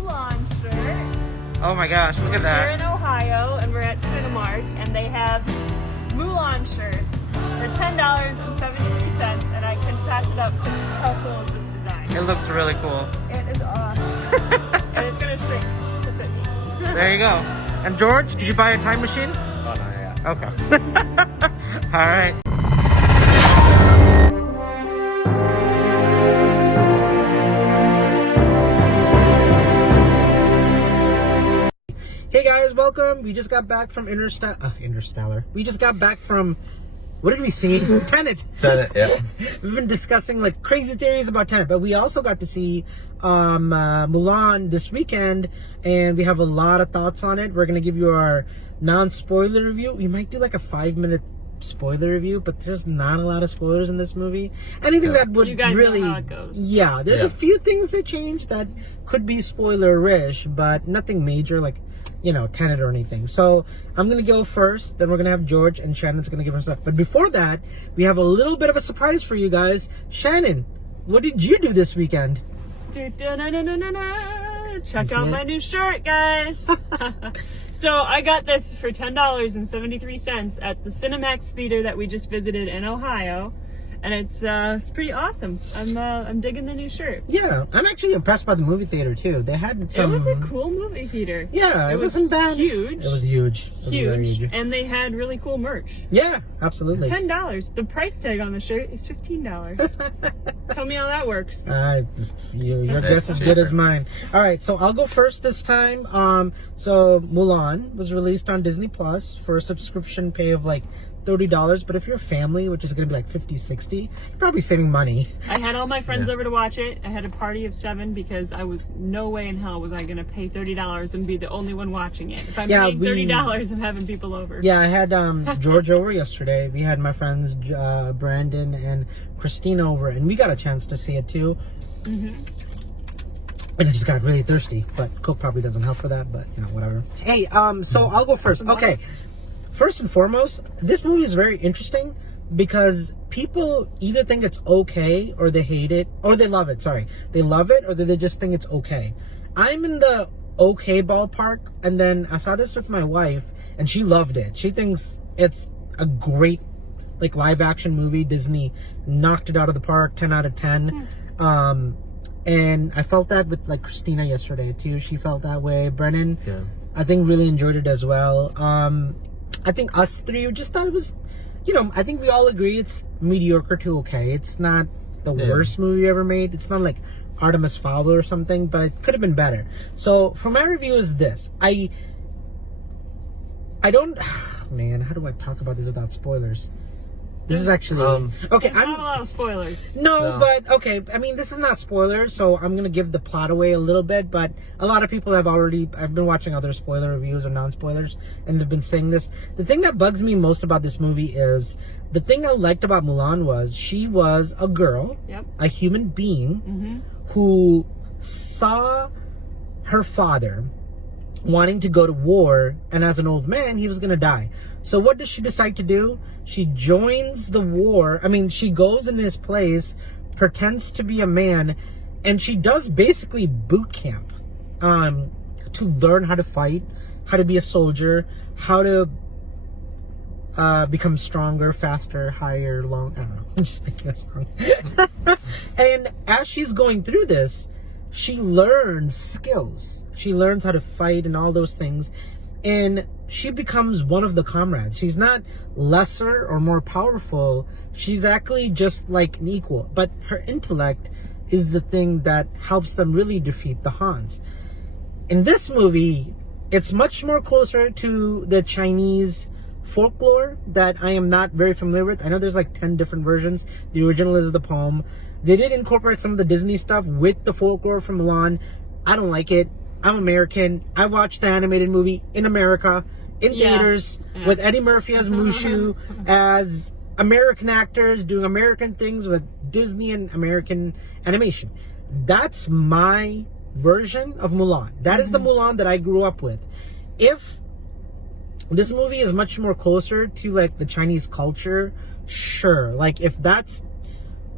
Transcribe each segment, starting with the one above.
Mulan shirt. Oh my gosh, look at We're that. in Ohio and we're at Cinemark and they have Mulan shirts for $10.73 and I can pass it up because how cool is this design? It looks really cool. It is awesome. And it's going to shrink to fit me. There you go. And George, did you buy a time machine? Oh, no, yeah. Okay. All right. Hey guys, welcome. We just got back from Interstellar. We just got back from, what did we see? Tenet. Tenet, yeah. We've been discussing like crazy theories about Tenet, but we also got to see Mulan this weekend, and we have a lot of thoughts on it. We're gonna give you our non-spoiler review. We might do like a 5-minute spoiler review, but there's not a lot of spoilers in this movie. Anything that would You guys really, know how it goes. yeah, there's a few things that change that could be spoiler-ish, but nothing major like, you know, Tenet or anything. So I'm gonna go first, then we're gonna have George, and Shannon's gonna give her stuff. But before that, we have a little bit of a surprise for you guys. Shannon, what did you do this weekend? Check out my new shirt, guys. So I got this for $10.73 at the Cinemax theater that we just visited in Ohio, and it's pretty awesome. I'm digging the new shirt. Yeah, I'm actually impressed by the movie theater too. They had some. It was a cool movie theater. Yeah, it wasn't bad. Huge. It was huge. It was very Huge, and they had really cool merch. Yeah, absolutely. $10. The price tag on the shirt is $15. Tell me how that works. Your guess is good as mine. All right, so I'll go first this time. So Mulan was released on Disney Plus for a subscription pay of like $30, but if you're a family, which is going to be like $50-$60, you're probably saving money. I had all my friends over to watch it. I had a party of 7 because I was no way in hell was I going to pay $30 and be the only one watching it. If I'm paying $30 and having people over. Yeah, I had George over yesterday. We had my friends Brandon and Christina over, and we got a chance to see it too. Mm-hmm. And I just got really thirsty, but Coke probably doesn't help for that, but you know, whatever. Hey, so I'll go first. Okay. First and foremost, this movie is very interesting because people either think it's okay or they hate it, or they love it. Sorry. They love it or they just think it's okay. I'm in the okay ballpark, and then I saw this with my wife and she loved it. She thinks it's a great like live action movie. Disney knocked it out of the park, 10 out of 10. And I felt that with like Christina yesterday too. She felt that way. Brennan, I think really enjoyed it as well. I think us three just thought it was, you know, I think we all agree it's mediocre to okay. It's not the worst movie ever made. It's not like Artemis Fowl or something, but it could have been better. So for my review is this. I don't, man, how do I talk about this without spoilers? This is actually okay. There's not a lot of spoilers. No, but okay. I mean, this is not spoilers, so I'm gonna give the plot away a little bit. But a lot of people have already. I've been watching other spoiler reviews or non-spoilers, and they've been saying this. The thing that bugs me most about this movie is the thing I liked about Mulan was she was a girl, a human being, who saw her father wanting to go to war, and as an old man, he was gonna die. So what does she decide to do? She joins the war. I mean, she goes in his place, pretends to be a man, and she does basically boot camp to learn how to fight, how to be a soldier, how to become stronger, faster, higher, long. I don't know. I'm just making a song. And as she's going through this, she learns skills. She learns how to fight and all those things. And she becomes one of the comrades. She's not lesser or more powerful. She's actually just like an equal. But her intellect is the thing that helps them really defeat the Hans. In this movie, it's much more closer to the Chinese folklore that I am not very familiar with. I know there's like 10 different versions. The original is the poem. They did incorporate some of the Disney stuff with the folklore from Mulan. I don't like it. I'm American. I watched the animated movie in America, in theaters, with Eddie Murphy as Mushu, as American actors doing American things with Disney and American animation. That's my version of Mulan. That is the Mulan that I grew up with. If this movie is much more closer to like the Chinese culture, sure. Like if that's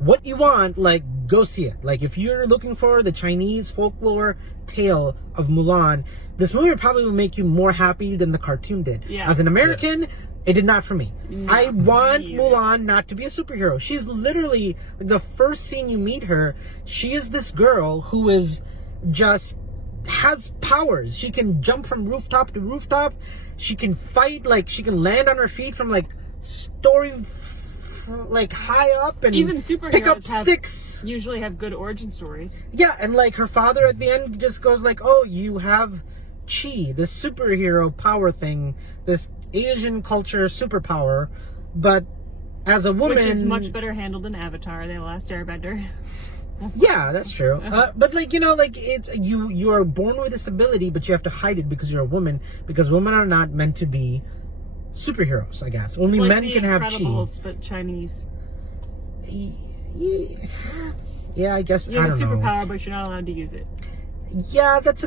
what you want, like, go see it. Like, if you're looking for the Chinese folklore tale of Mulan, this movie probably will make you more happy than the cartoon did. Yeah. As an American, it did not for me. No, I want me Mulan not to be a superhero. She's literally, the first scene you meet her, she is this girl who is just has powers. She can jump from rooftop to rooftop. She can fight, like, she can land on her feet from, like, like, high up, and even superheroes pick up sticks. Usually have good origin stories. Yeah, and, like, her father at the end just goes like, oh, you have chi, this superhero power thing, this Asian culture superpower, but as a woman... Which is much better handled in Avatar, The Last Airbender. Yeah, that's true. But, like, you know, like, it's you are born with this ability, but you have to hide it because you're a woman, because women are not meant to be superheroes, I guess. Only It's like men the can have chi. Incredibles, but Chinese. Yeah, I guess, You have I a don't know. superpower, but you're not allowed to use it. Yeah, that's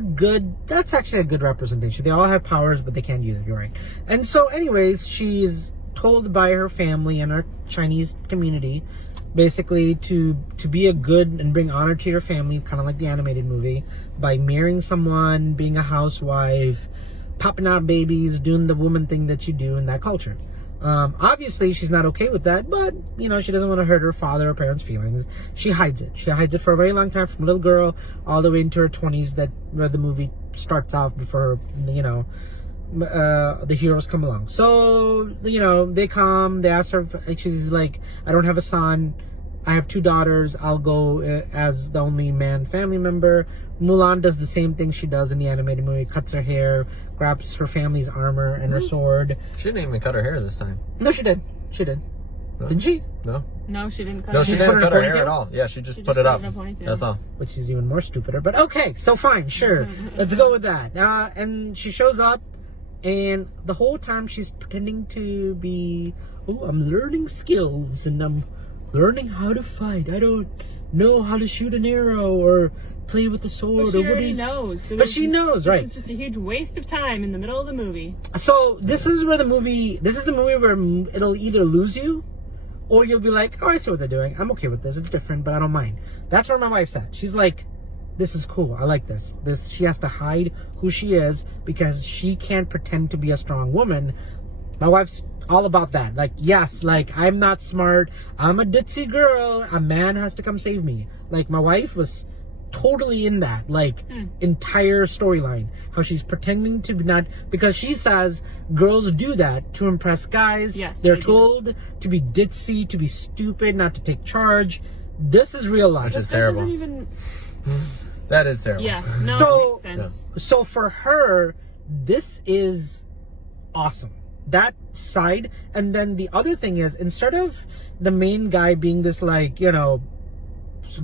actually a good representation. They all have powers, but they can't use it. You're right. And so, anyways, she's told by her family and her Chinese community, basically, to be a good and bring honor to your family, kind of like the animated movie, by marrying someone, being a housewife, popping out babies, doing the woman thing that you do in that culture. Obviously, she's not okay with that, but, you know, she doesn't want to hurt her father or parents' feelings. She hides it. She hides it for a very long time, from a little girl all the way into her 20s, where the movie starts off before her, you know, the heroes come along. So, you know, they come, they ask her, she's like, I don't have a son, I have 2 daughters, I'll go as the only man family member. Mulan does the same thing she does in the animated movie, cuts her hair, grabs her family's armor and her sword. She didn't even cut her hair this time. No, she did. She did. No? Didn't she? No. No, she didn't cut No, her she hair. didn't put cut her her in a hair ponytail? at all. Yeah, she just She put just it put up. it in a ponytail. That's all. Which is even more stupider, but okay, so fine, sure. Let's go with that. And she shows up, and the whole time she's pretending to be, oh, I'm learning skills, and I'm learning how to fight. I don't know how to shoot an arrow or play with the sword. But she or what already is... knows. So But she knows, right? This is just a huge waste of time in the middle of the movie. So this is the movie where it'll either lose you, or you'll be like, oh, I see what they're doing. I'm okay with this. It's different, but I don't mind. That's where my wife's at. She's like, this is cool. I like this. She has to hide who she is because she can't pretend to be a strong woman. My wife's all about that. Like, yes, like, I'm not smart. I'm a ditzy girl. A man has to come save me. Like, my wife was totally in that, like, entire storyline. How she's pretending to be not, because she says girls do that to impress guys. Yes, they're they do. told to be ditzy, to be stupid, not to take charge. This is real life. Which is That terrible. doesn't even... That is terrible. Yeah, no, So- it makes sense. So for her, this is awesome. That side. And then the other thing is, instead of the main guy being this, like, you know,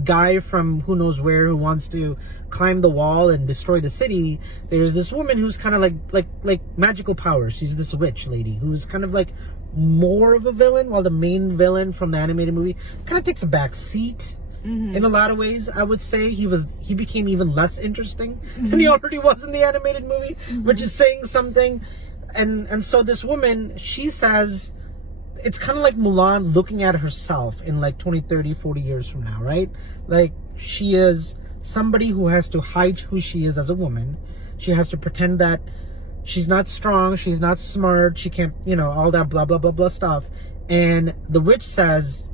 guy from who knows where who wants to climb the wall and destroy the city, there's this woman who's kind of like magical powers. She's this witch lady who's kind of like more of a villain, while the main villain from the animated movie kind of takes a back seat. In a lot of ways, I would say he became even less interesting than he already was in the animated movie, which is saying something. And so this woman, she says, it's kind of like Mulan looking at herself in like 20, 30, 40 years from now, right? Like, she is somebody who has to hide who she is as a woman. She has to pretend that she's not strong, she's not smart, she can't, you know, all that blah, blah, blah, blah stuff. And the witch says,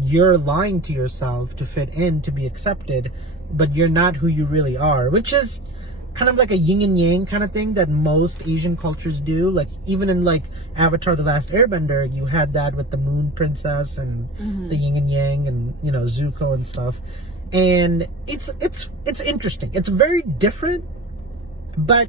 you're lying to yourself to fit in, to be accepted, but you're not who you really are, which is kind of like a yin and yang kind of thing that most Asian cultures do. Like, even in like Avatar: The Last Airbender, you had that with the Moon Princess and the yin and yang, and, you know, Zuko and stuff. And it's interesting. It's very different, but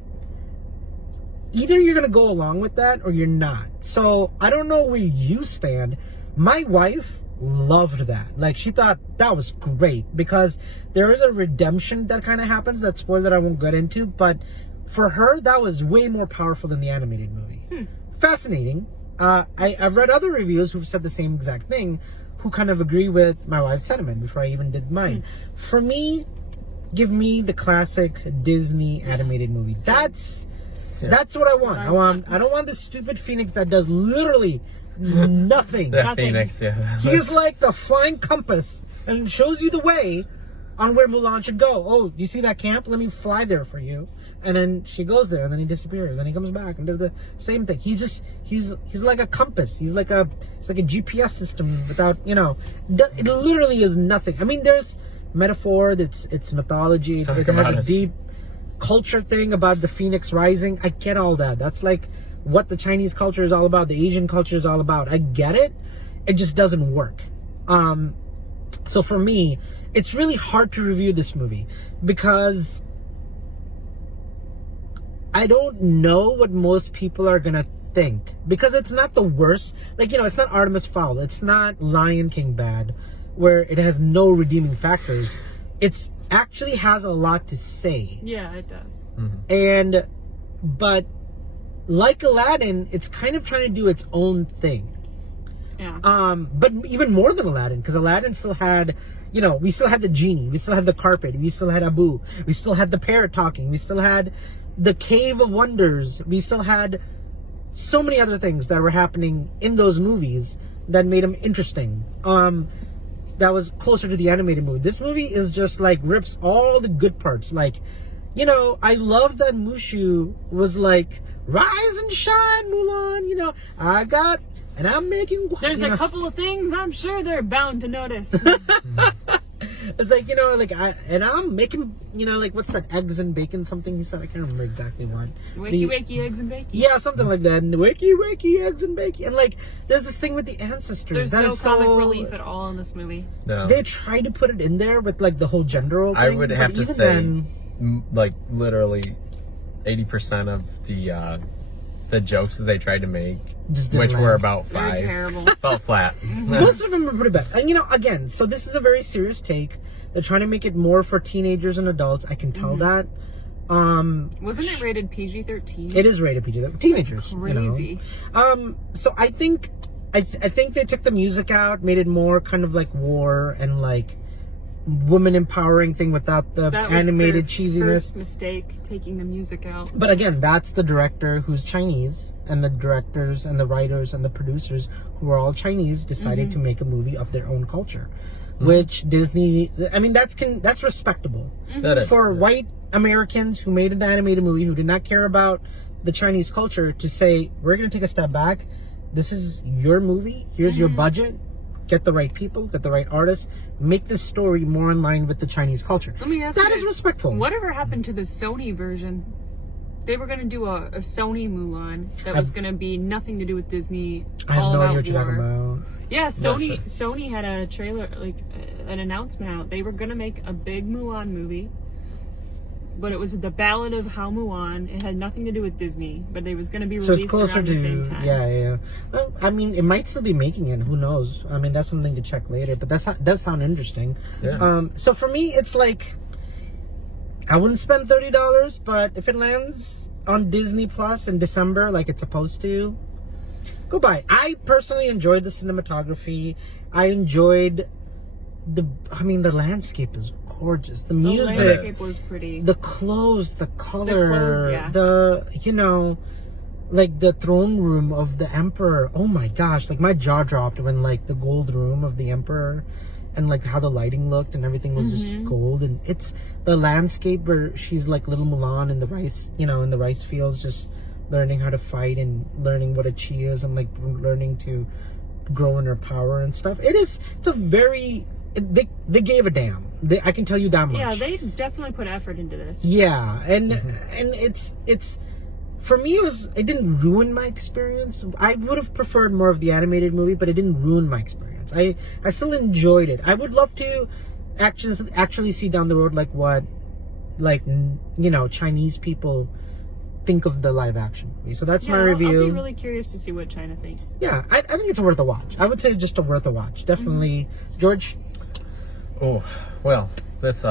either you're gonna go along with that or you're not. So I don't know where you stand. My wife loved that. Like, she thought that was great because there is a redemption that kind of happens. That spoiler I won't get into, but for her, that was way more powerful than the animated movie. Fascinating. I've read other reviews who've said the same exact thing, who kind of agree with my wife's sentiment before I even did mine. For me, give me the classic Disney animated movie. That's what I want. I don't want the stupid Phoenix that does literally nothing. That Nothing. Phoenix, yeah. He's like the flying compass and shows you the way on where Mulan should go. Oh, you see that camp? Let me fly there for you. And then she goes there, and then he disappears. Then he comes back and does the same thing. He's like a compass. He's like a GPS system without, it literally is nothing. I mean, there's metaphor. It's mythology. It has a deep culture thing about the phoenix rising. I get all that. That's like what the Chinese culture is all about. The Asian culture is all about. I get it. It just doesn't work. So for me, it's really hard to review this movie because I don't know what most people are gonna think, because it's not the worst. Like, it's not Artemis Fowl. It's not Lion King bad, where it has no redeeming factors. It's actually has a lot to say. Yeah, it does. But like Aladdin, it's kind of trying to do its own thing. Yeah. But even more than Aladdin, because Aladdin still had, we still had the genie, we still had the carpet, we still had Abu, we still had the parrot talking, we still had the Cave of Wonders, we still had so many other things that were happening in those movies that made them interesting. That was closer to the animated movie. This movie is just like rips all the good parts. Like, I love that Mushu was like, rise and shine, Mulan. And I'm making. There's a couple of things I'm sure they're bound to notice. It's like, I'm making, what's that, eggs and bacon something he said? I can't remember exactly what. Wakey, eggs and bacon. Yeah, something like that. And wakey, eggs and bacon. And like, there's this thing with the ancestors. There's no comic relief at all in this movie. No. They try to put it in there with like the whole gender role thing. I would have to say, like, literally 80% of the jokes that they tried to make, which were about 5, terrible. felt flat. Most of them are pretty bad. And again, so this is a very serious take. They're trying to make it more for teenagers and adults. I can tell that. Wasn't it rated PG-13? It is rated PG-13. Teenagers. That's crazy. So I think they took the music out, made it more kind of like war and like woman empowering thing without the animated cheesiness. First mistake, taking the music out. But again, that's the director who's Chinese, and the directors and the writers and the producers who are all Chinese decided to make a movie of their own culture, which Disney. I mean, that's respectable for white Americans who made an animated movie who did not care about the Chinese culture to say, we're going to take a step back. This is your movie. Here's your budget. Get the right people, get the right artists, make this story more in line with the Chinese culture. Let me ask you That is this. respectful. Whatever happened to the Sony version? They were going to do a Sony Mulan that was going to be nothing to do with Disney. I have all no about idea what you're war. talking about. Yeah, Sure. Sony had a trailer, like an announcement out. They were going to make a big Mulan movie, but it was the Ballad of Hua Mulan. It had nothing to do with Disney, but it was going to be So released it's closer around to the same time. yeah. Well, I mean, it might still be making it. Who knows? I mean, that's something to check later. But that does sound interesting. Yeah. So for me, it's like I wouldn't spend $30, but if it lands on Disney Plus in December, like it's supposed to, go buy it. I personally enjoyed the cinematography. I enjoyed the landscape is gorgeous. The music, The landscape was pretty. the clothes, the color, clothes, yeah. Like the throne room of the emperor. Oh my gosh, like my jaw dropped when like the gold room of the emperor and like how the lighting looked and everything was just gold. And it's the landscape where she's like little Mulan in the rice, in the rice fields, just learning how to fight and learning what a chi is and like learning to grow in her power and stuff. It's a very, they gave a damn. I can tell you that much. Yeah, they definitely put effort into this. Yeah, and it's for me it didn't ruin my experience. I would have preferred more of the animated movie, but it didn't ruin my experience. I still enjoyed it. I would love to actually see down the road like what Chinese people think of the live action movie. So that's my review. I'll be really curious to see what China thinks. Yeah, I think it's worth a watch. I would say just worth a watch. Definitely. George? Oh, well, this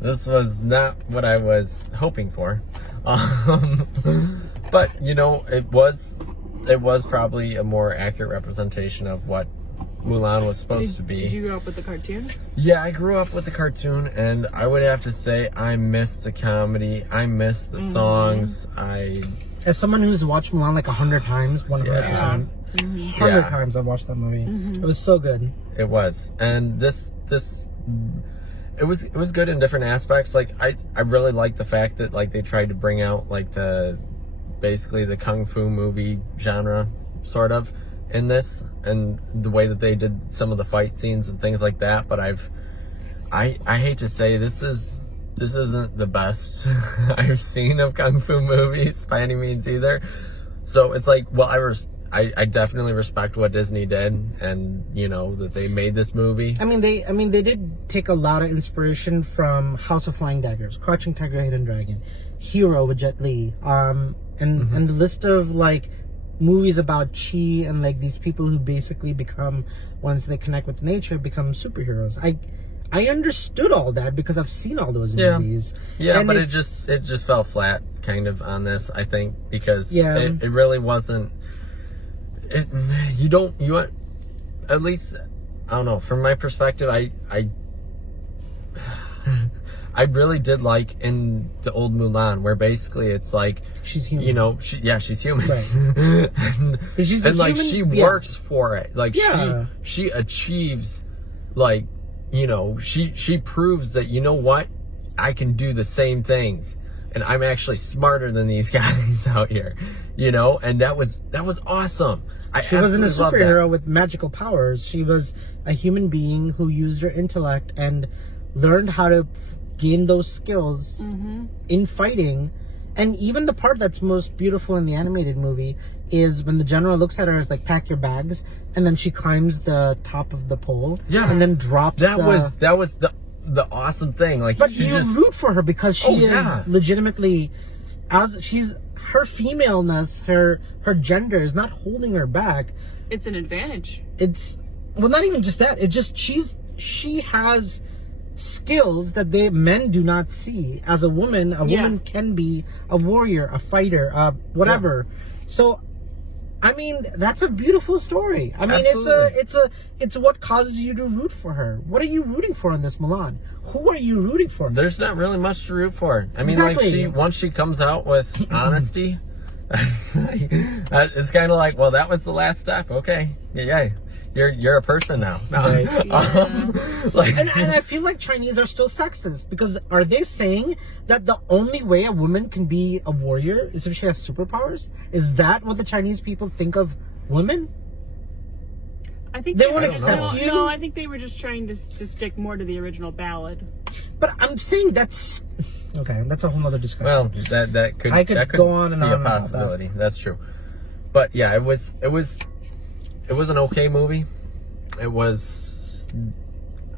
this was not what I was hoping for. But it was probably a more accurate representation of what Mulan was supposed to be. Did you grow up with the cartoon? Yeah, I grew up with the cartoon, and I would have to say I miss the comedy. I miss the songs. As someone who's watched Mulan like 100 times, 100%. 100 times I've watched that movie. It was so good. It was. And this it was good in different aspects. Like I really like the fact that like they tried to bring out like basically the kung fu movie genre sort of in this, and the way that they did some of the fight scenes and things like that. But I hate to say this isn't the best I've seen of kung fu movies by any means either. So it's like, well, I definitely respect what Disney did, and you know that they made this movie. I mean they did take a lot of inspiration from House of Flying Daggers, Crouching Tiger, Hidden Dragon, Hero with Jet Li, and the list of like movies about chi and like these people who basically become, once they connect with nature, become superheroes. I understood all that because I've seen all those movies. Yeah, and but it just fell flat kind of on this, I think, because it really wasn't. At least, I don't know, from my perspective, I really did like in the old Mulan, where basically it's like she's human. You know, she's human, right? and like she works for it. Like she achieves, like, you know, she proves that, you know what, I can do the same things, and I'm actually smarter than these guys out here, you know. And that was awesome. She wasn't a superhero with magical powers. She was a human being who used her intellect and learned how to gain those skills in fighting. And even the part that's most beautiful in the animated movie is when the general looks at her as like, pack your bags, and then she climbs the top of the pole and then drops that was the awesome thing. Like, but you root for her because she is legitimately, as she's, her femaleness, her gender is not holding her back. It's an advantage. It's, well, not even just that. It's just she has skills that men do not see. As a woman, woman can be a warrior, a fighter, whatever. So, I mean, that's a beautiful story. I mean, it's what causes you to root for her. What are you rooting for in this Mulan? Who are you rooting for? There's not really much to root for. I mean, like, once she comes out with honesty, it's kind of like, well, that was the last step. Okay, yeah. You're a person now. Right. Like, and I feel like Chinese are still sexist, because are they saying that the only way a woman can be a warrior is if she has superpowers? Is that what the Chinese people think of women? I think they won't accept you. No, I think they were just trying to stick more to the original ballad. But I'm saying that's okay. That's a whole other discussion. Well, that could go on and be on a possibility. That's true. But yeah, it was an okay movie. It was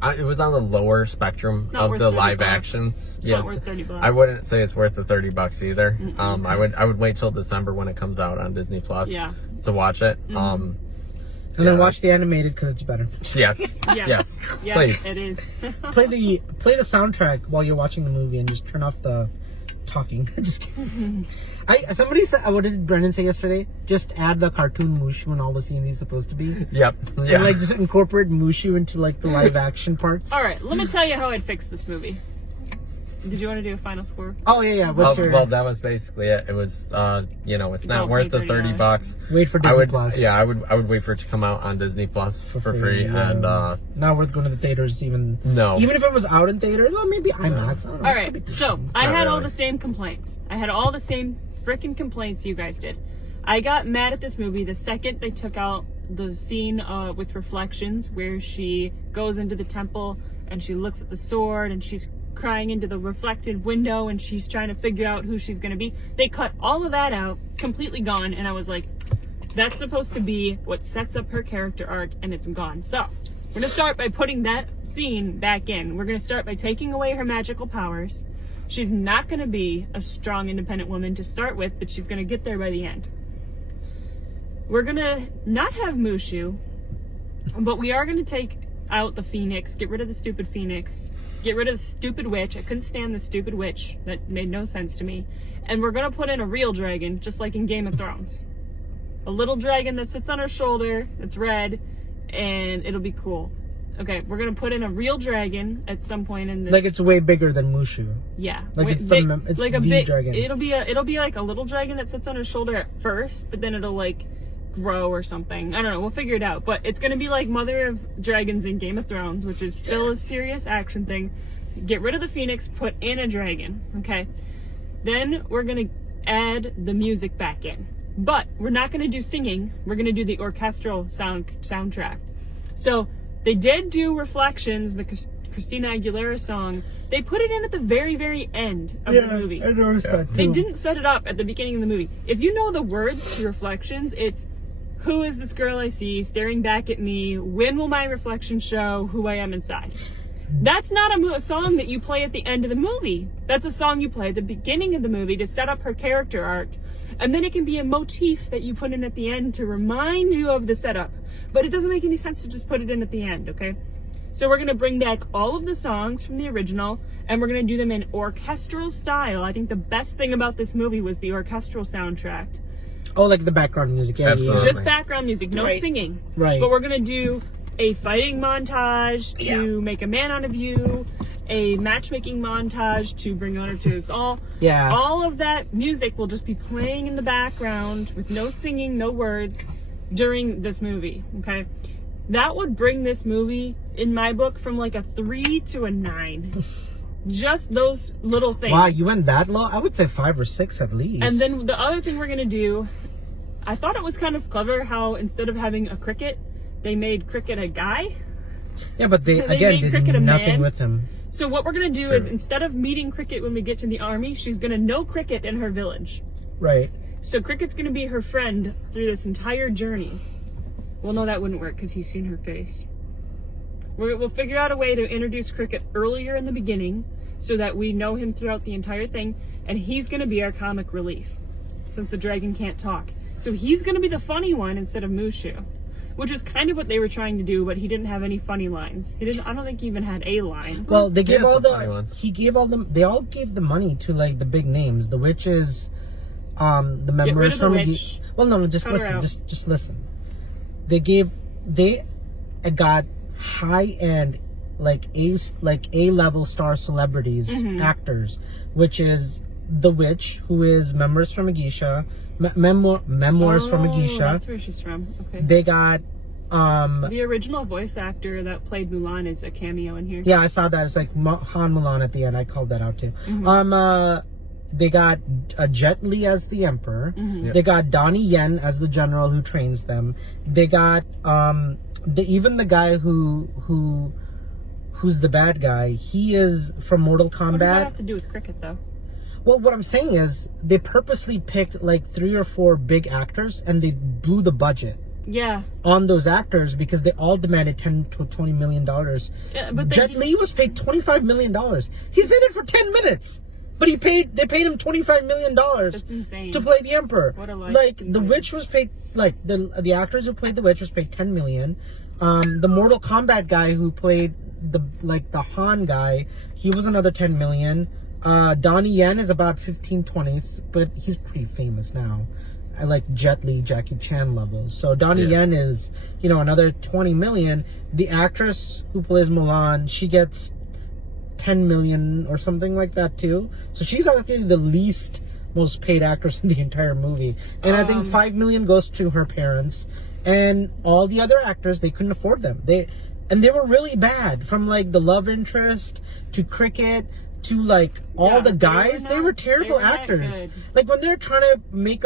on the lower spectrum of the live actions. It's not worth $30. I wouldn't say it's worth the $30 either. I would wait till December when it comes out on Disney Plus to watch it. And then watch the animated because it's better. Yes. Please. It is. play the soundtrack while you're watching the movie and just turn off the talking. Just kidding. Somebody said, what did Brendan say yesterday? Just add the cartoon Mushu in all the scenes he's supposed to be. Yep. And like just incorporate Mushu into like the live action parts. All right, let me tell you how I'd fix this movie. Did you want to do a final score? Oh yeah. Well, that was basically it. It was, it's not worth the $30. Wait for Disney Plus. Yeah, I would wait for it to come out on Disney Plus for free. Yeah. And not worth going to the theaters even. No. Even if it was out in theaters, well, maybe IMAX. I don't know. All right, so I had all the same complaints. I had all the same freaking complaints you guys did. I got mad at this movie the second they took out the scene with reflections where she goes into the temple and she looks at the sword and she's crying into the reflected window and she's trying to figure out who she's going to be. They cut all of that out, completely gone, and I was like, that's supposed to be what sets up her character arc, and it's gone. So we're going to start by putting that scene back in. We're going to start by taking away her magical powers. She's not going to be a strong, independent woman to start with, but she's going to get there by the end. We're going to not have Mushu, but we are going to take out the Phoenix, get rid of the stupid Phoenix, get rid of the stupid witch. I couldn't stand the stupid witch. That made no sense to me. And we're going to put in a real dragon, just like in Game of Thrones. A little dragon that sits on her shoulder, that's red, and it'll be cool. Okay, we're going to put in a real dragon at some point in this. Like it's way bigger than Mushu. Yeah. Like it's the dragon. It'll be like a little dragon that sits on her shoulder at first, but then it'll like grow or something. I don't know. We'll figure it out. But it's going to be like Mother of Dragons in Game of Thrones, which is still a serious action thing. Get rid of the phoenix, put in a dragon. Okay. Then we're going to add the music back in. But we're not going to do singing. We're going to do the orchestral soundtrack. So they did do Reflections, the Christina Aguilera song. They put it in at the very, very end of the movie. I noticed that too. They didn't set it up at the beginning of the movie. If you know the words to Reflections, it's who is this girl I see staring back at me? When will my reflection show who I am inside? That's not a song that you play at the end of the movie. That's a song you play at the beginning of the movie to set up her character arc. And then it can be a motif that you put in at the end to remind you of the setup. But it doesn't make any sense to just put it in at the end, okay? So we're going to bring back all of the songs from the original, and we're going to do them in orchestral style. I think the best thing about this movie was the orchestral soundtrack. Oh, like the background music. Yeah, Absolutely. Just background music, no singing. Right. But we're going to do a fighting montage to make a man out of you, a matchmaking montage to bring honor to us all. Yeah. All of that music will just be playing in the background with no singing, no words during this movie, okay? That would bring this movie, in my book, from like a 3 to a 9. Just those little things. Wow, you went that low? I would say 5 or 6 at least. And then the other thing we're going to do, I thought it was kind of clever how instead of having a cricket, they made Cricket a guy. Yeah, but they made did Cricket a nothing man. with him. So what we're going to do is, instead of meeting Cricket when we get to the army, she's going to know Cricket in her village. Right. So Cricket's going to be her friend through this entire journey. Well, no, that wouldn't work because he's seen her face. We'll figure out a way to introduce Cricket earlier in the beginning so that we know him throughout the entire thing, and he's going to be our comic relief since the dragon can't talk. So he's going to be the funny one instead of Mushu, which is kind of what they were trying to do, but he didn't have any funny lines. I don't think he even had a line. Well, they gave all funny ones. they all gave the money to like the big names. The witches, the members of the from witch. Well, no, just Cut her listen, out. just listen. They got high-end like A level star celebrities, actors, which is the witch, who is Memoirs from a Geisha, Memoirs from a Geisha. That's where she's from. Okay. They got The original voice actor that played Mulan is a cameo in here. yeah, I saw that. It's like Hua Mulan at the end. I called that out too. They got Jet Li as the emperor. Yep. They got Donnie Yen as the general who trains them. They got even the guy who's the bad guy. He is from Mortal Kombat. What does that have to do with cricket, though? Well, what I'm saying is they purposely picked like 3 or 4 big actors and they blew the budget Yeah. on those actors because they all demanded $10 to $20 million. Yeah, but Jet Li was paid $25 million. He's in it for 10 minutes. But they paid him $25 million That's insane. to play the emperor. What a life like he the lived. witch was paid the actors who played the witch was paid $10 million. The Mortal Kombat guy who played the Han guy, he was another $10 million. Donnie Yen is about 15-20, but he's pretty famous now. I like Jet Li, Jackie Chan levels. So Donnie Yen is, another 20 million. The actress who plays Mulan, she gets 10 million or something like that too. So she's actually the least most paid actress in the entire movie. And I think 5 million goes to her parents. And all the other actors, they couldn't afford them. They were really bad. From like the love interest to Cricket to like all the guys, they were terrible actors. Like when they're trying to make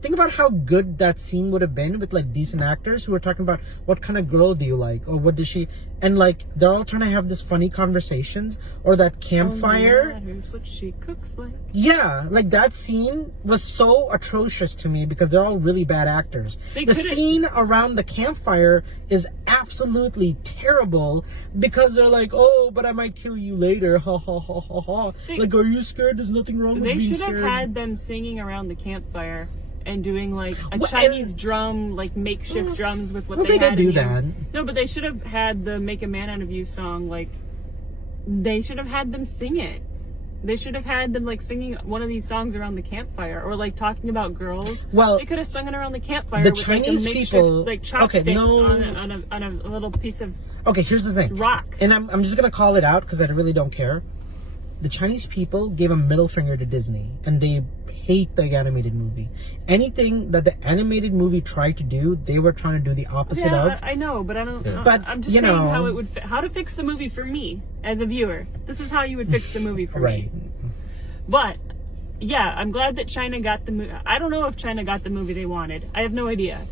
think about how good that scene would have been with like decent actors who were talking about what kind of girl do you like or what does she, and like they're all trying to have this funny conversations or that campfire. Matters what she cooks like. Yeah, like that scene was so atrocious to me because they're all really bad actors. The scene around the campfire is absolutely terrible because they're like, oh, but I might kill you later. Ha ha ha ha ha. Like, are you scared? There's nothing wrong with being scared. They should have had them singing around the campfire and doing like a Chinese drum, like makeshift drums with what they had. They did do that. that. No, but they should have had the "Make a Man Out of You" song. Like, they should have had them sing it. They should have had them like singing one of these songs around the campfire, or like talking about girls. Well, they could have sung it around the campfire the with Chinese like a makeshift people, like chopsticks on a little piece of here's the thing. rock. And I'm just gonna call it out because I really don't care. the Chinese people gave a middle finger to Disney, and they hate the animated movie. Anything that the animated movie tried to do, they were trying to do the opposite of. I know, but I don't. Yeah. But, I'm just you saying know, how it would, how to fix the movie for me as a viewer. This is how you would fix the movie for right. me. But yeah, I'm glad that China got the movie. I don't know if China got the movie they wanted. I have no idea.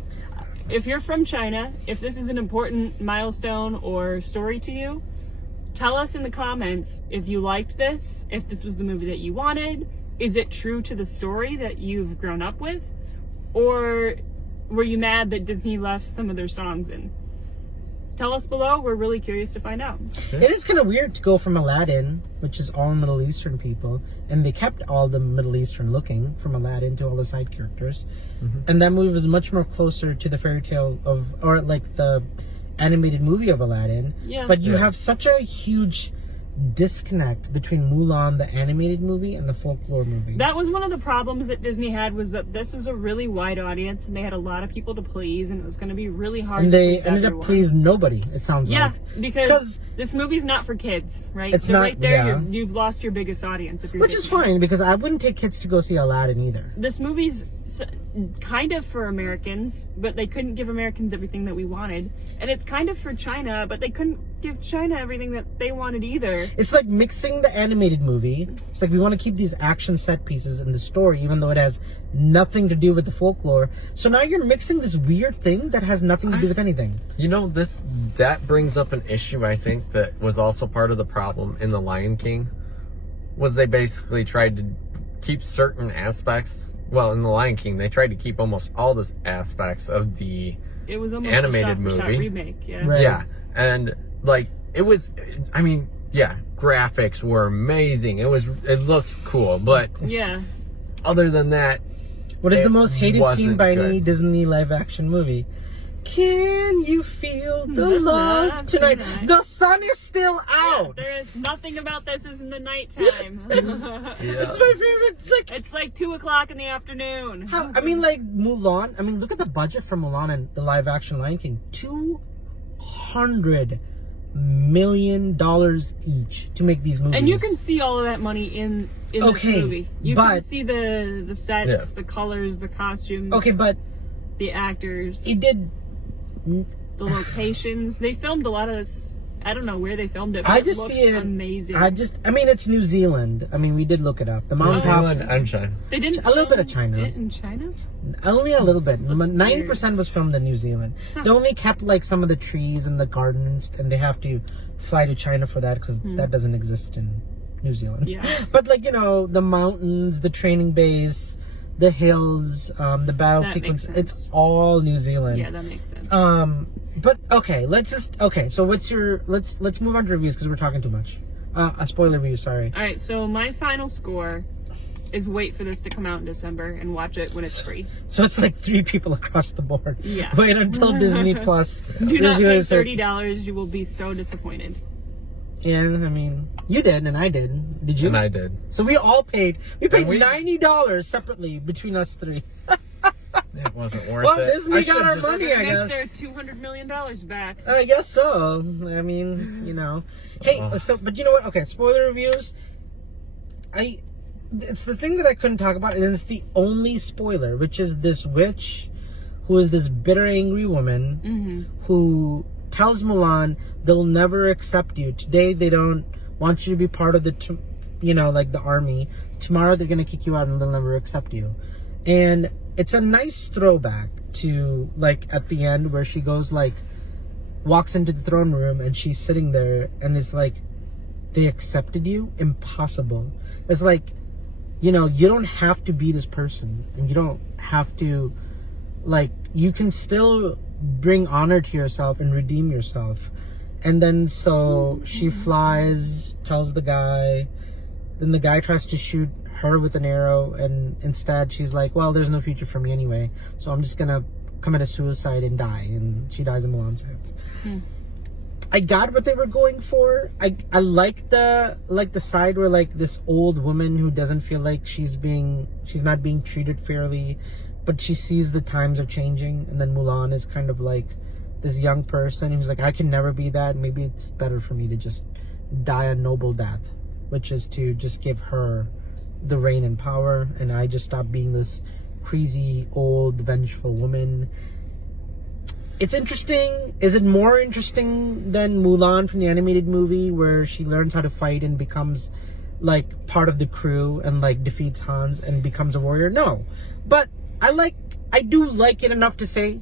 If you're from China, if this is an important milestone or story to you, tell us in the comments if you liked this, if this was the movie that you wanted. Is it true to the story that you've grown up with? Or were you mad that Disney left some of their songs in? Tell us below. We're really curious to find out. It is kind of weird to go from Aladdin, which is all Middle Eastern people, and they kept all the Middle Eastern looking from Aladdin to all the side characters. And that movie was much more closer to the fairy tale of, or like the animated movie of Aladdin. Yeah. But you have such a huge disconnect between Mulan, the animated movie, and the folklore movie. That was one of the problems that Disney had, was that this was a really wide audience and they had a lot of people to please, and it was going to be really hard And to they please ended everyone. up pleasing nobody, it sounds Yeah, like. because this movie's not for kids, right? It's so not- right there, yeah. you've lost your biggest audience. If you're Which is Disney. fine, because I wouldn't take kids to go see Aladdin either. This movie's kind of for Americans, but they couldn't give Americans everything that we wanted. And it's kind of for China, but they couldn't give China everything that they wanted either. It's like mixing the animated movie. It's like we want to keep these action set pieces in the story, even though it has nothing to do with the folklore. So now you're mixing this weird thing that has nothing to do with anything. You know, that brings up an issue, I think, that was also part of the problem in The Lion King, was they basically tried to keep certain aspects. Well, in The Lion King, they tried to keep almost all the aspects of the It was almost animated a shot-for-shot movie. remake. Yeah. Right. Yeah, and like it was. I mean, yeah, graphics were amazing. It looked cool, but Yeah. other than that, What is It the most hated scene wasn't by good. any Disney live action movie? Can you feel the love tonight? The sun is still out. There is nothing about this is in the nighttime. It's my favorite. It's like It's like 2:00 in the afternoon. how, I mean, like Mulan. I mean, look at the budget for Mulan and the live action Lion King. $200 million each to make these movies. And you can see all of that money in Okay, this movie. You but- can see the sets, Yeah. the colors, the costumes. Okay, but the actors, it did. the locations. They filmed a lot of this. I don't know where they filmed it, but I it just looks see it. amazing. I mean, it's New Zealand. I mean, we did look it up. The Oh. mountaintops. I'm China. They didn't a little bit film of China. it in China? Only a little bit. That's 90% was filmed in New Zealand. They only kept like some of the trees and the gardens, and they have to fly to China for that because that doesn't exist in New Zealand. Yeah. But like, you know, the mountains, the training base, the hills, the battle That sequence, makes it's sense. all New Zealand. Yeah, that makes sense. But okay, so what's your, let's move on to reviews because we're talking too much. A spoiler review, sorry. All right, so my final score is wait for this to come out in December and watch it when it's free. So it's like 3 people across the board. Yeah. Wait until Disney Plus. Do not pay reviews it. $30. You will be so disappointed. Yeah, I mean, you did and I did. Did you? And I did. So we all paid. We paid And we- $90 separately between us 3. It wasn't worth Well, it. Disney I got should our just- money, I Make guess. their $200 million back. I guess so. I mean, you know. Hey, so but you know what? Okay, spoiler reviews. It's the thing that I couldn't talk about, and it's the only spoiler, which is this witch, who is this bitter, angry woman, who tells Mulan they'll never accept you. Today they don't want you to be part of the, like the army. Tomorrow they're gonna kick you out and they'll never accept you. And it's a nice throwback to like at the end where she goes like, walks into the throne room and she's sitting there and it's like, they accepted you? Impossible. It's like, you don't have to be this person, and you don't have to, like, you can still bring honor to yourself and redeem yourself. And then so she flies, tells the guy, then the guy tries to shoot her with an arrow, and instead she's like, well, there's no future for me anyway, so I'm just gonna commit a suicide and die, and she dies in Mulan's hands. I got what they were going for. I like the side where like this old woman who doesn't feel like she's not being treated fairly, but she sees the times are changing, and then Mulan is kind of like this young person who's like, I can never be that. Maybe it's better for me to just die a noble death. which is to just give her the reign and power, and I just stop being this crazy old vengeful woman. It's interesting. Is it more interesting than Mulan from the animated movie, where she learns how to fight and becomes like part of the crew and like defeats Hans and becomes a warrior? No, but I do like it enough to say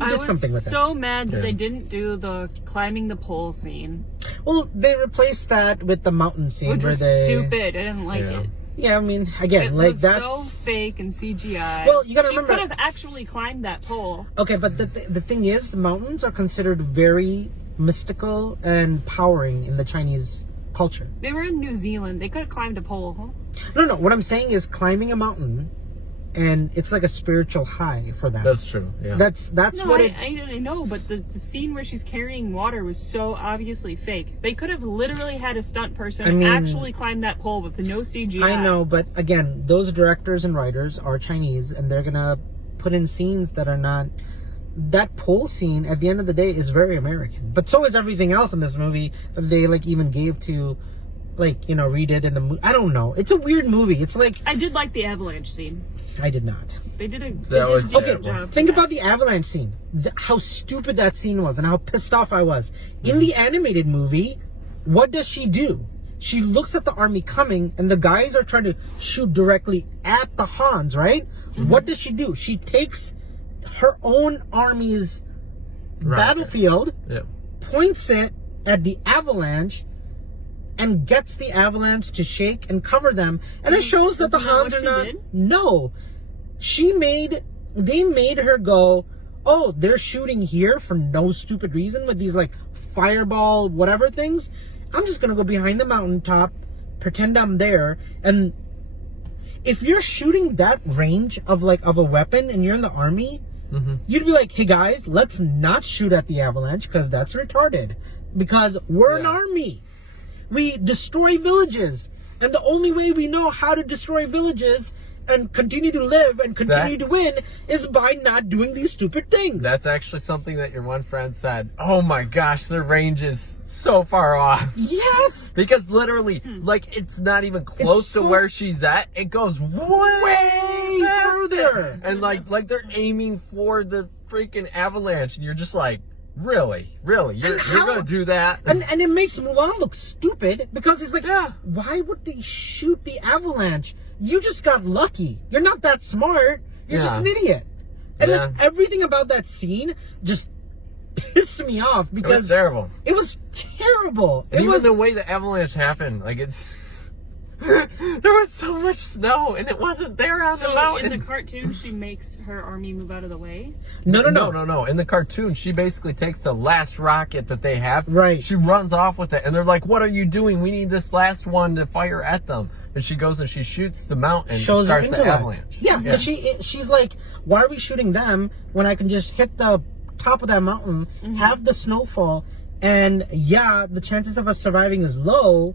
you did something with it. I was so mad that they didn't do the climbing the pole scene. Well, they replaced that with the mountain scene, Which was where they stupid. I didn't like it. Yeah, I mean, again, It like was that's so fake and CGI. Well, you gotta remember, she could have actually climbed that pole. Okay, but the thing is, the mountains are considered very mystical and powering in the Chinese culture. They were in New Zealand. They could have climbed a pole. No. What I'm saying is climbing a mountain, and it's like a spiritual high for them. That's true. Yeah. That's No, what I know, but the scene where she's carrying water was so obviously fake. They could have literally had a stunt person actually climb that pole with no CGI. I know, but again, those directors and writers are Chinese, and they're gonna put in scenes that are not. That pole scene at the end of the day is very American, but so is everything else in this movie that they like even gave to, like, you know, redid in the movie. I don't know. It's a weird movie. It's like I did like the avalanche scene. I did not. They did a Okay, job. think about the avalanche scene. How stupid that scene was and how pissed off I was. In the animated movie, what does she do? She looks at the army coming, and the guys are trying to shoot directly at the Hans, right? What does she do? She takes her own army's battlefield, points it at the avalanche, and gets the avalanche to shake and cover them. And it shows that the Hans are not... No. They made her go, oh, they're shooting here for no stupid reason with these like fireball whatever things. I'm just gonna go behind the mountaintop, pretend I'm there. And if you're shooting that range of a weapon and you're in the army, you'd be like, hey guys, let's not shoot at the avalanche because that's retarded. Because we're an army. We destroy villages. And the only way we know how to destroy villages and continue to live and continue to win is by not doing these stupid things. That's actually something that your one friend said. Oh my gosh, their range is so far off. Yes! Because literally, like, it's not even close to where she's at. It goes way further. And like they're aiming for the freaking avalanche, and you're just like, really? You're gonna do that? And it makes Mulan look stupid because it's like, why would they shoot the avalanche? You just got lucky. You're not that smart. You're just an idiot. And like, everything about that scene just pissed me off because it was terrible. It was terrible. And even the way the avalanche happened, like it's there was so much snow and it wasn't there on the mountain. In the cartoon, she makes her army move out of the way? No. In the cartoon, she basically takes the last rocket that they have. Right. She runs off with it, and they're like, what are you doing? We need this last one to fire at them. And she goes and she shoots the mountain and starts the avalanche. Yeah, but she's like, why are we shooting them when I can just hit the top of that mountain, have the snowfall, and the chances of us surviving is low,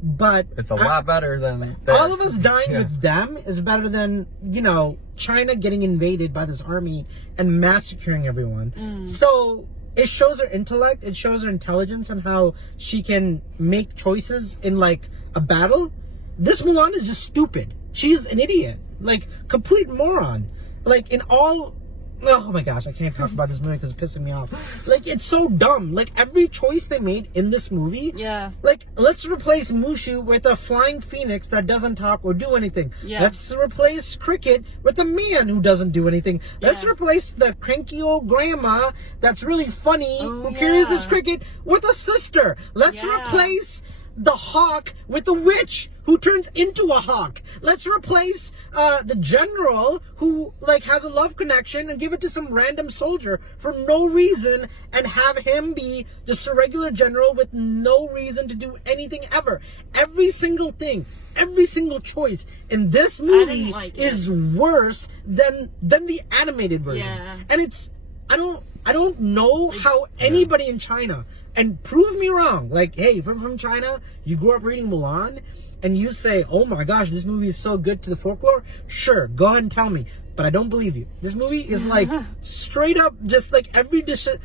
but it's a lot better than all of us dying with them is better than, you know, China getting invaded by this army and massacring everyone. So it shows her intellect, it shows her intelligence and how she can make choices in like a battle. This Mulan is just stupid. She's an idiot, like complete moron. Like in all. Oh my gosh, I can't talk about this movie because it's pissing me off. Like, it's so dumb. Like, every choice they made in this movie. Yeah. Like, let's replace Mushu with a flying phoenix that doesn't talk or do anything. Yeah. Let's replace Cricket with a man who doesn't do anything. Let's replace the cranky old grandma that's really funny who carries this cricket with a sister. Let's replace the hawk with the witch who turns into a hawk. Let's replace the general who like has a love connection and give it to some random soldier for no reason and have him be just a regular general with no reason to do anything ever. Every single thing, every single choice in this movie is worse than the animated version. And it's I don't know how anybody in China, and prove me wrong, like, hey, if I'm from China, you grew up reading Mulan, and you say, oh my gosh, this movie is so good to the folklore, sure, go ahead and tell me, but I don't believe you. This movie is like, straight up, just like every dish, oh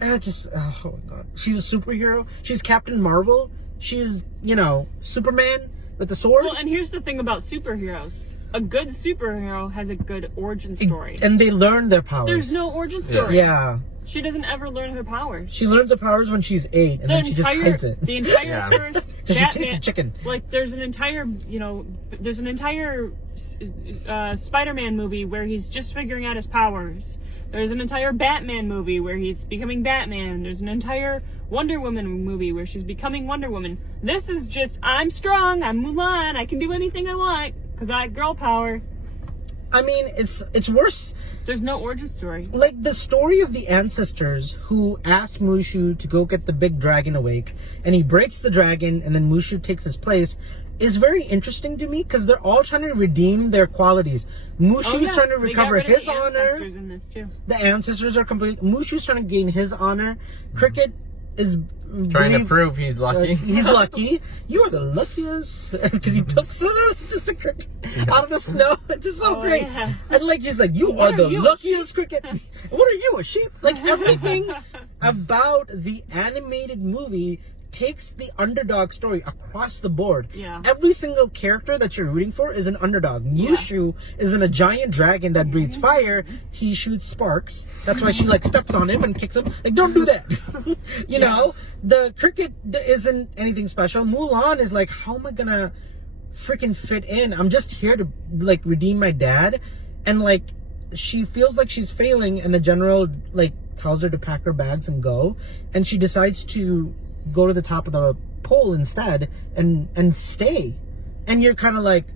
my god, she's a superhero, she's Captain Marvel, she's, you know, Superman with the sword. Well, and here's the thing about superheroes. A good superhero has a good origin story. And they learn their powers. There's no origin story. Yeah. She doesn't ever learn her powers. She learns her powers when she's 8, and then she just hides it. The entire first Because she Batman, tasted chicken. like there's an entire Spider-Man movie where he's just figuring out his powers. There's an entire Batman movie where he's becoming Batman. There's an entire Wonder Woman movie where she's becoming Wonder Woman. This is just, I'm strong, I'm Mulan, I can do anything I want because I got girl power. I mean, it's worse. There's no origin story. Like the story of the ancestors who asked Mushu to go get the big dragon awake, and he breaks the dragon, and then Mushu takes his place, is very interesting to me because they're all trying to redeem their qualities. Mushu's trying to recover his honor. Ancestors in this too. The ancestors are complete. Mushu's trying to gain his honor. Cricket is trying to prove he's lucky. He's lucky. You are the luckiest because he picks just a cricket out of the snow. It's just so great. Yeah. And like just like you are the luckiest cricket. What are you, a sheep? Like everything about the animated movie takes the underdog story across the board. Yeah. Every single character that you're rooting for is an underdog. Mushu is in a giant dragon that breathes fire. He shoots sparks. That's why she like steps on him and kicks him. Like, don't do that. you know, the cricket isn't anything special. Mulan is like, how am I gonna freaking fit in? I'm just here to like redeem my dad. And like, she feels like she's failing, and the general like tells her to pack her bags and go. And she decides to go to the top of the pole instead and stay. And you're kind of like,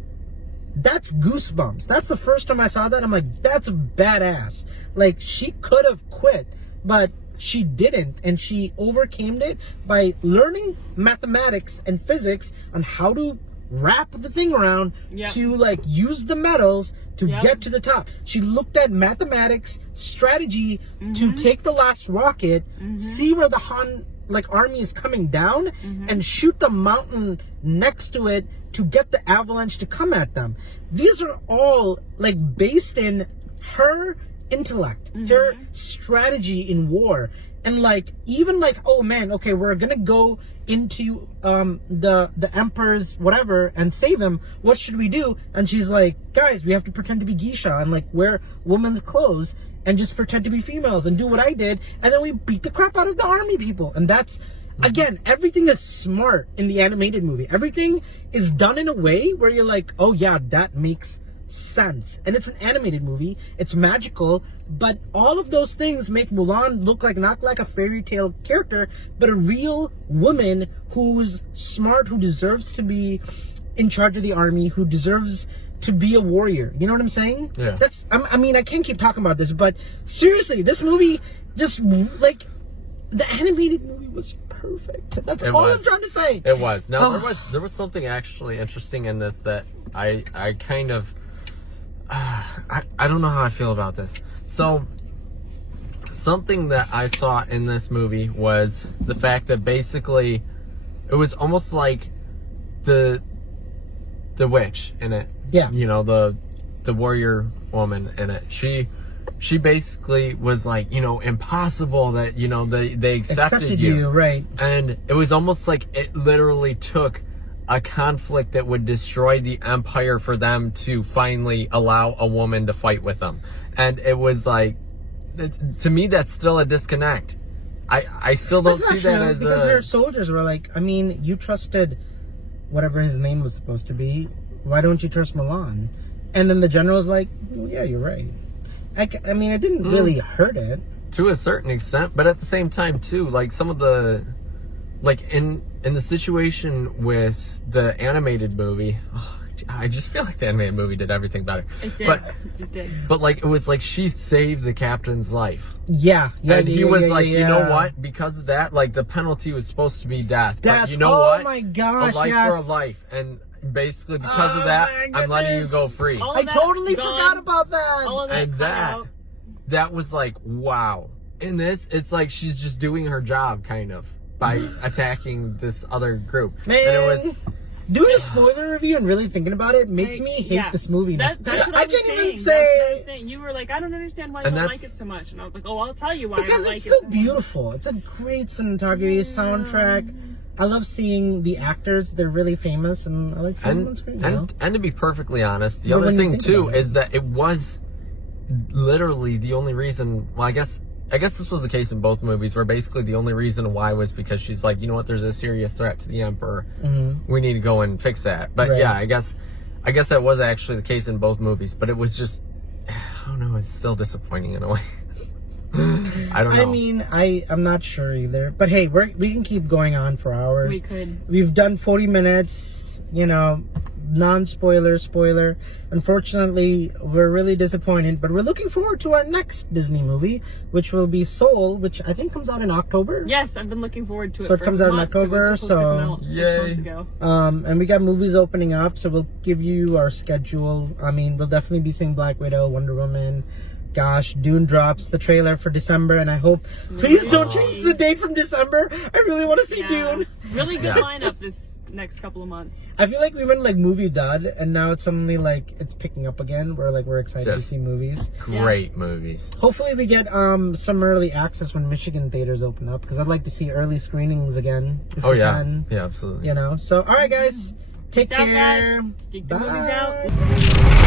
that's goosebumps. That's the first time I saw that. I'm like, that's badass. Like, she could have quit, but she didn't, and she overcame it by learning mathematics and physics on how to wrap the thing around to like use the metals to get to the top. She looked at mathematics, strategy to take the last rocket, see where the Han like army is coming down, and shoot the mountain next to it to get the avalanche to come at them. These are all like based in her intellect, her strategy in war. And like, even like, oh man, okay, we're gonna go into the emperor's whatever and save him. What should we do? And she's like, guys, we have to pretend to be geisha and like wear women's clothes and just pretend to be females and do what I did, and then we beat the crap out of the army people. And that's, again, everything is smart in the animated movie. Everything is done in a way where you're like, oh yeah, that makes sense. And it's an animated movie, it's magical, but all of those things make Mulan look like not like a fairy tale character, but a real woman who's smart, who deserves to be in charge of the army, who deserves to be a warrior. You know what I'm saying? Yeah. That's, I mean, I can't keep talking about this, but seriously, this movie just like, the animated movie was perfect. That's all I'm trying to say. It was. Now there was something actually interesting in this that I kind of I don't know how I feel about this. So something that I saw in this movie was the fact that basically it was almost like the witch in it. Yeah. You know, the warrior woman in it. She basically was like, you know, impossible that, you know, they accepted you. Right. And it was almost like it literally took a conflict that would destroy the empire for them to finally allow a woman to fight with them. And it was like, to me, that's still a disconnect. I still don't see that as because their soldiers were like, I mean, you trusted whatever his name was supposed to be. Why don't you trust Mulan? And then the general's like, well, yeah, you're right. I mean, it didn't really hurt it. To a certain extent, but at the same time, too, like some of the, like in the situation with the animated movie, I just feel like the animated movie did everything better. It did. It did. But like, it was like she saved the captain's life. Yeah. And he was like, you know what? Because of that, like the penalty was supposed to be death. But you know what? Oh my gosh, a life for a life. And basically because of that, I'm letting you go free. I totally forgot about that. All of that And that was like, wow. In this, it's like she's just doing her job, kind of, by attacking this other group. Man, and it was doing a spoiler review and really thinking about it makes me hate this movie. That's what I can't even say. That's what I was saying. You were like, I don't understand why you don't like it so much, and I was like, oh, I'll tell you why. Because I like it's it still so beautiful. It's a great cinematography, soundtrack. I love seeing the actors. They're really famous, and I like seeing them on screen. You know? And to be perfectly honest, the But other when you thing think too about it- is that it was literally the only reason. Well, I guess this was the case in both movies, where basically the only reason why was because she's like, you know what, there's a serious threat to the Emperor. We need to go and fix that. But Right. yeah, I guess that was actually the case in both movies. But it was just, I don't know, it's still disappointing in a way. I don't know. I mean, I'm not sure either. But hey, we can keep going on for hours. We could. We've done 40 minutes, you know, non-spoiler, spoiler. Unfortunately, we're really disappointed, but we're looking forward to our next Disney movie, which will be Soul, which I think comes out in October. Yes, I've been looking forward to it. So it for comes out in months. October, It was supposed to come out Yay. 6 months ago. And we got movies opening up, so we'll give you our schedule. I mean, we'll definitely be seeing Black Widow, Wonder Woman. Gosh, Dune drops the trailer for December, and I hope, please don't change the date from December. I really want to see Dune. Really good Yeah. lineup this next couple of months. I feel like we went like movie dud, and now it's suddenly like it's picking up again. We're excited Just- to see movies. Great movies. Hopefully, we get some early access when Michigan theaters open up, because I'd like to see early screenings again. If Oh we yeah, can, yeah, absolutely. So all right, guys, take Peace out, care. guys. Geek the Bye. movies out.